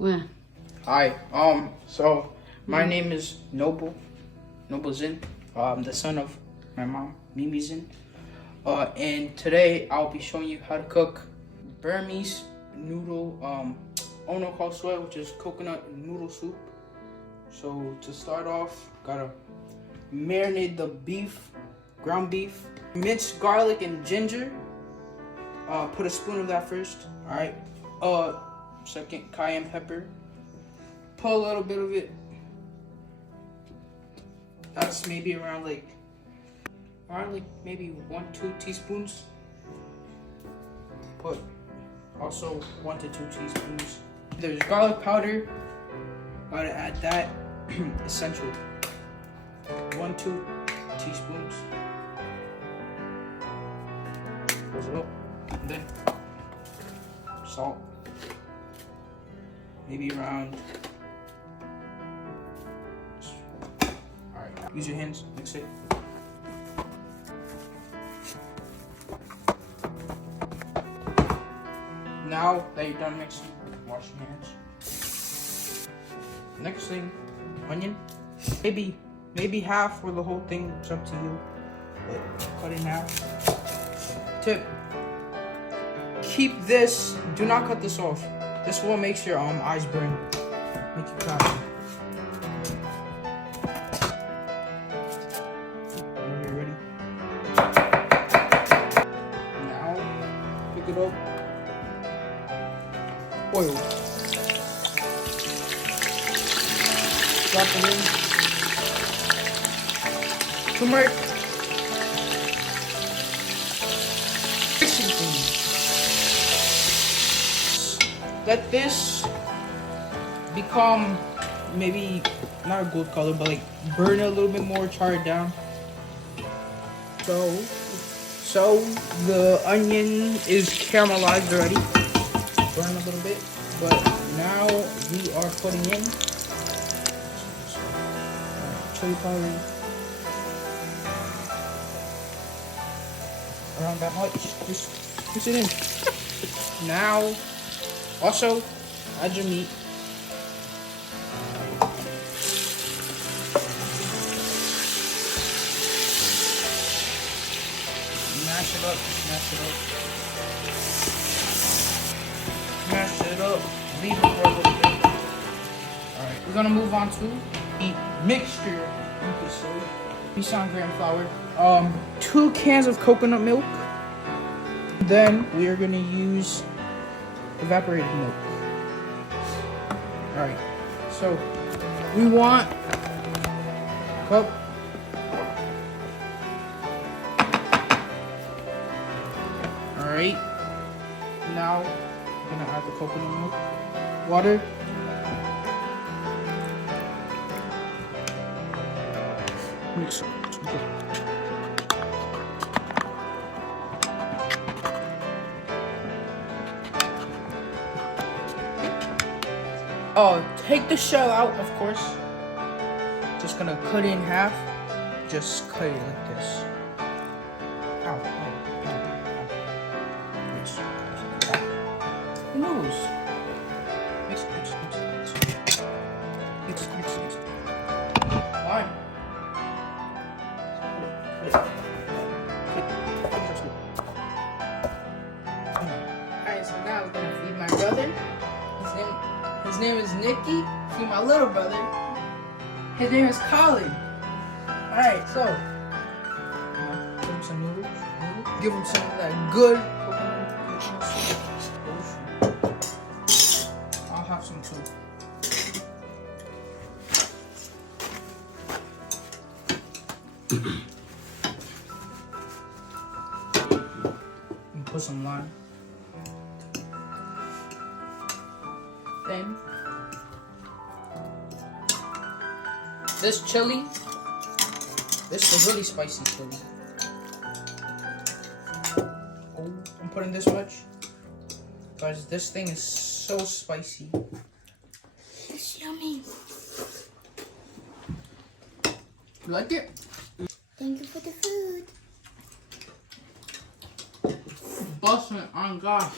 Where? Hi. So my name is Noble Zin. I'm the son of my mom, Mimi Zin. And today I'll be showing you how to cook Burmese noodle, ono called soy, which is coconut noodle soup. So to start off, gotta marinate the beef, ground beef, mince garlic and ginger. Put a spoon of that first. All right. Second, cayenne pepper. Put a little bit of it. That's maybe around maybe 1-2 teaspoons. Put also 1 to 2 teaspoons. There's garlic powder. Gotta add that. Essential. 1-2 teaspoons. Close it up. And then salt. Maybe around. Alright, use your hands, mix it. Now that you're done mixing, wash your hands. Next thing, onion. Maybe half or the whole thing, it's up to you. But cut it in half. Tip. Keep this, do not cut this off. This will make your eyes burn. Make you cry. Whenever you're ready. Now, pick it up. Oil. Drop it in. Tumeric. Mixing things. Let this become maybe not a gold color, but like burn a little bit more, char it down. So the onion is caramelized already. Burn a little bit, but now we are putting in chili powder. Around that much, just mix it in. Now, also add your meat. Mash it up, mash it up. Mash it up, leave it for a little bit. Alright, we're gonna move on to the mixture. You can say 300 gram flour, 2 cans of coconut milk. Then we are gonna use evaporated milk. Alright, so we want a cup. Alright, now I'm gonna add the coconut milk, water, mix. Take the shell out, of course. Just gonna cut it in half. Just cut it like this. Ow, ow, ow, ow. Who knows? Mix. Alright. Alright, so now we're gonna feed my brother. His name is Nicky. Feed my little brother. His name is Colin. Alright, so give him some noodles. Give him some of that good coconut soup. I'll have some too. And put some lime. Then this chili, this is a really spicy chili. Oh, I'm putting this much because this thing is so spicy. It's yummy. You like it? Thank you for the food. Busting on God.